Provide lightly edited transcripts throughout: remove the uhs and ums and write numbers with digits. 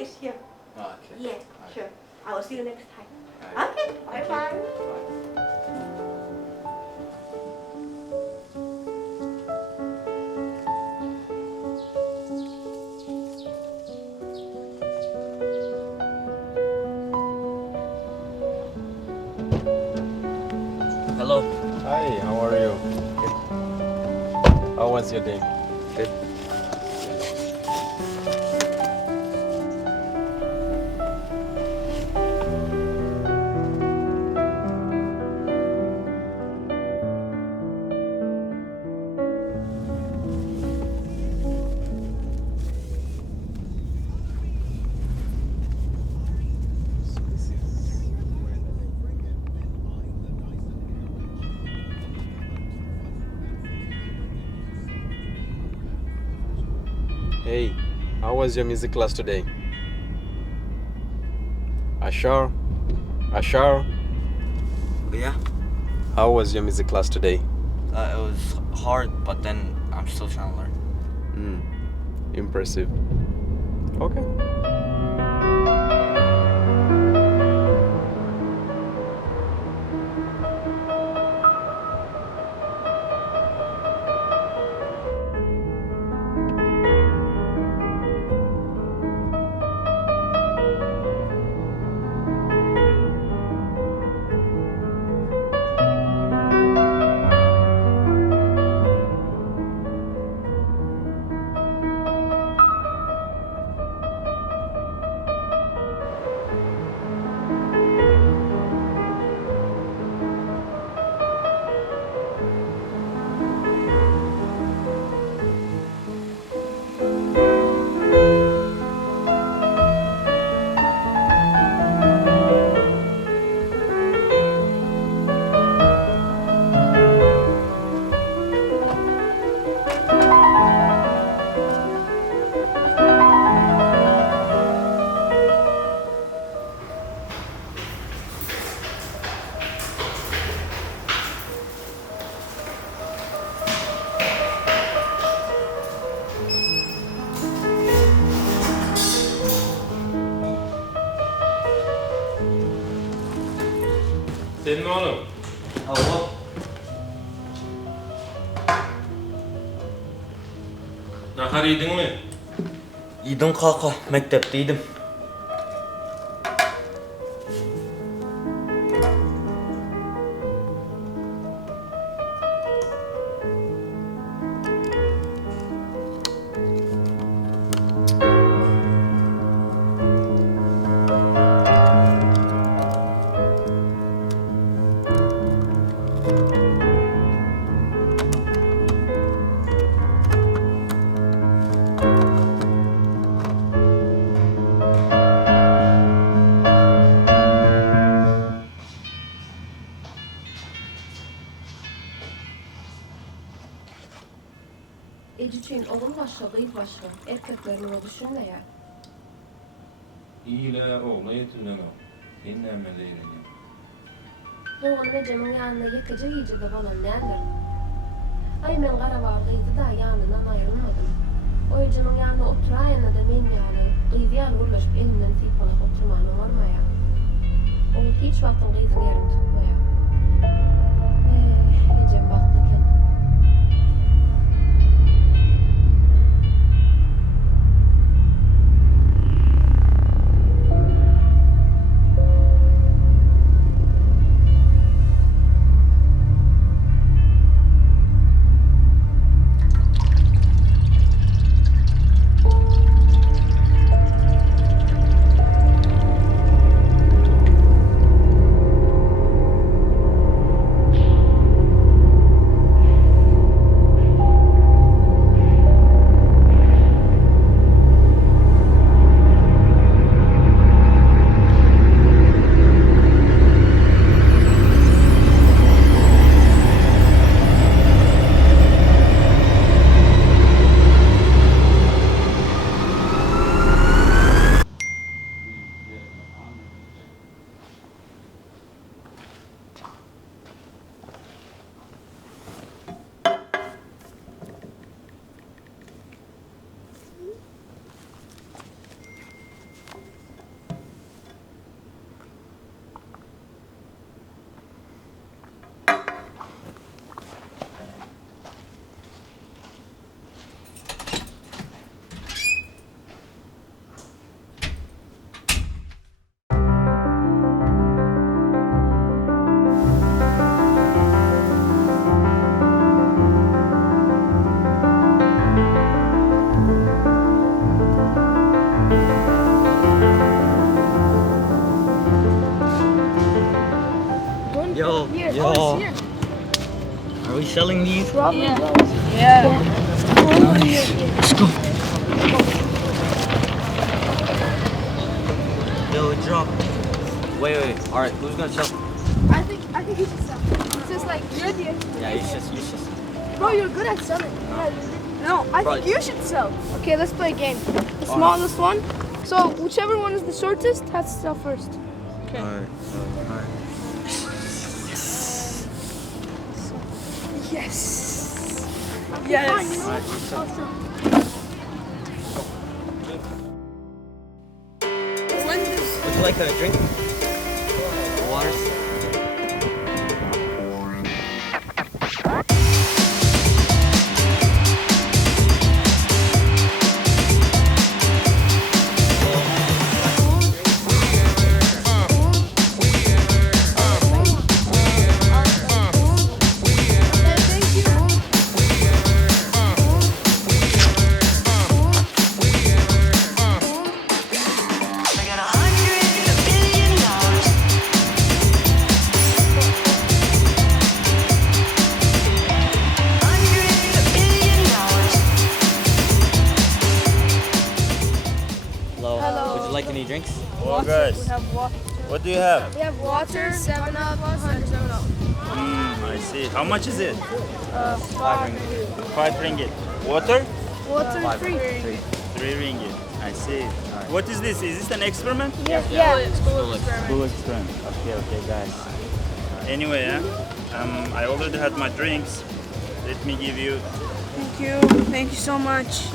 is here. Okay. Yeah, Right. sure. I will see you next time. Right. Okay, Thank bye-bye. you. Bye. Hello. Hi, how are you? How was your day? Good. Hey, how was your music class today? Ashyr? Ashyr? Yeah. How was your music class today? It was hard, but then I'm still trying to learn. Impressive. Okay. Senin oğlum. Allah. Nahar yedin mi? Yedim kaka, mektepteydim. Eciciğin oğul başla, kıyıp başla. Erkeklerin oğlu düşünme ya. İyiler oğla yetilen o. Dinlenme değilim. Doğulu Mece'nin yanına yıkıcı iyice de bana neler. Ay men karavarlıydı da yanından ayrılmadım. Oyucunun yanına oturayana da men yani. Kıydıyan uğurlaşıp elinden tiyip oturmanı varmaya. Oğul hiç vaktin kıydın yerini tutmaya. Ecem baktıken. selling these? Probably. Yeah. Let's go. Yo, it dropped. Wait. Alright, who's gonna sell? I think you should sell. It's just like you're the Yeah, you should. bro. You're good at selling. No, I Bro. think you should sell. Okay, let's play a game. The smallest one. So whichever one is the shortest has to sell first. Okay. Alright. Yes. Alright, Yes. you sell. Would you like a drink? Water? Hello. Would you like any drinks? Oh, guys, We have water. what do you have? We have water, 7-Up, 7-Up. I see. How much is it? 5 ringgit. 5 ringgit. Water? Water free. 3 ringgit. I see. What is this? Is this an experiment? Yeah. It's cool. Cool experiment. Okay, guys. Anyway, I already had my drinks. Let me give you. Thank you. Thank you so much.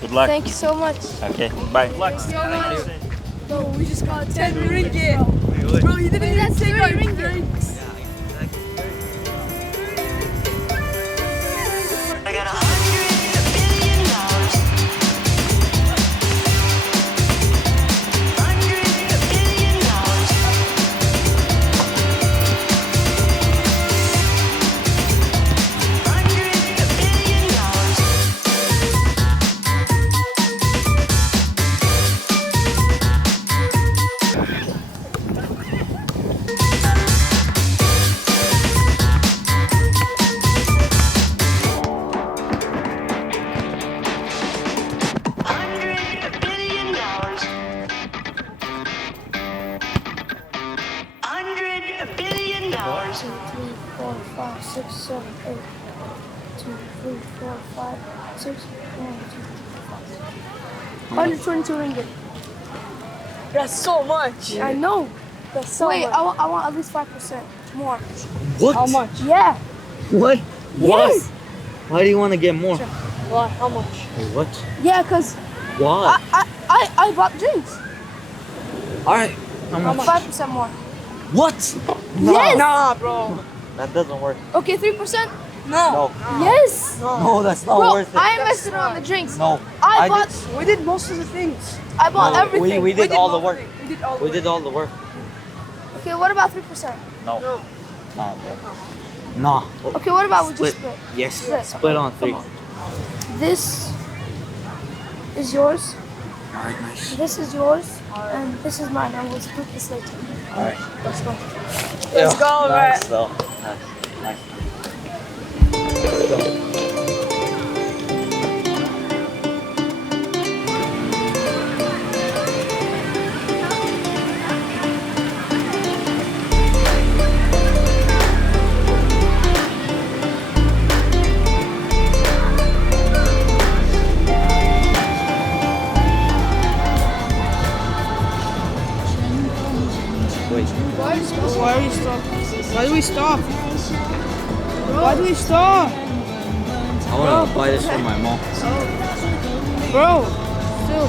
Good luck. Thank you so much. Okay, bye. Bro, we just got 10 ringgit. Bro, you didn't even take our drinks. I got 100 billion dollars. 100 billion dollars. 100 billion dollars. $100 billion. $100 billion. 2, 3, 4, 5, 6, 7, 8. 2, 3, 4, 5, 6, 122 ringgit. That's so much. I know. That's so Wait, much. I want at least 5% more. What? How much? Yeah. What? Yes. Why do you want to get more? What? How much? What? Yeah, because Why? I bought drinks. Alright. How much? 5% more. What? Yes. Nah, bro. That doesn't work. Okay, 3%? No. Yes. No, that's not Bro, worth it. I invested on the drinks. No. I I bought. We did most of the things. I bought No, everything. we did all the work. We did all the We did all the work. Okay, what about 3%? No. No. Nah, bro. Nah. Okay, what about we just Split. split? Yes. Split. Split on 3. This is yours. Alright, nice. This is yours, and this is mine. I will split this later. Alright. Let's go. Let's go, Nice, though. Nice. Let's go. Wait. Why are we stop? Why do we stop? Why do we stop? I want to buy this for my mom. Bro, still.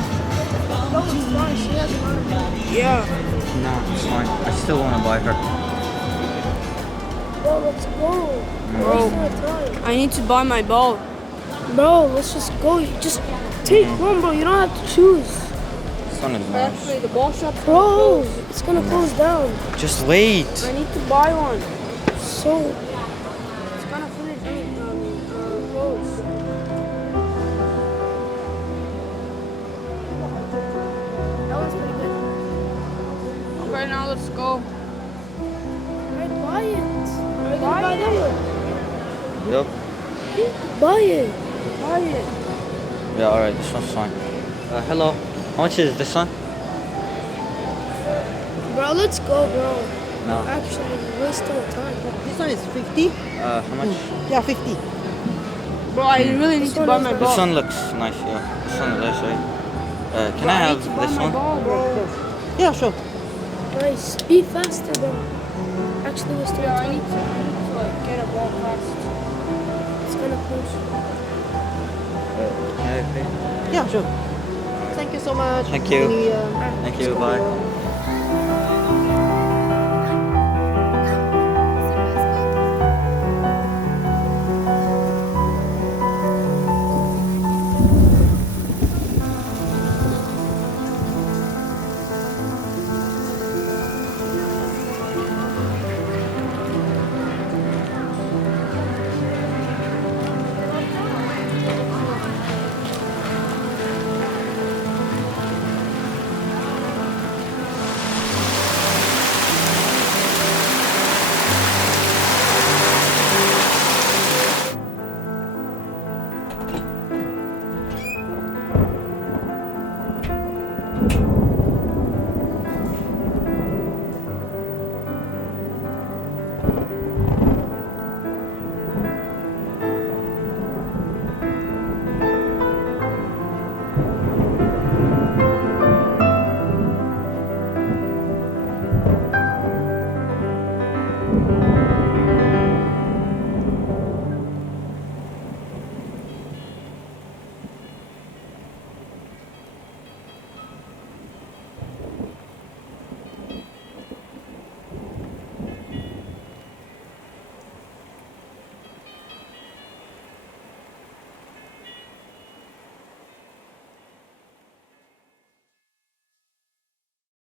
Yeah. Nah, it's fine. I still want to buy her. Bro, let's go. Bro, I need to buy my ball. Bro, let's just go. You just take one, bro. You don't have to choose. Sun is nice. Actually, the ball shop. Bro, it's gonna close down. Just wait. I need to buy one. So, It's gonna finish close. that was pretty good. Okay, now let's go. Alright, buy it. Buy it. Yep. Buy it. Yeah, alright, this one's fine. Hello. How much is this one? Bro, let's go, bro. No. Actually, we're wasting our time. This one is 50. How much? Yeah, 50. Bro, I really need to buy my ball. This one looks nice, yeah. This one is nice, right? Can I have this one? Yeah, sure. Nice. Be faster, bro. Actually, we're still I need to like, get a ball fast. It's gonna push. Can I pay? Yeah, sure. Thank you so much. Thank you. Any, Thank you, bye.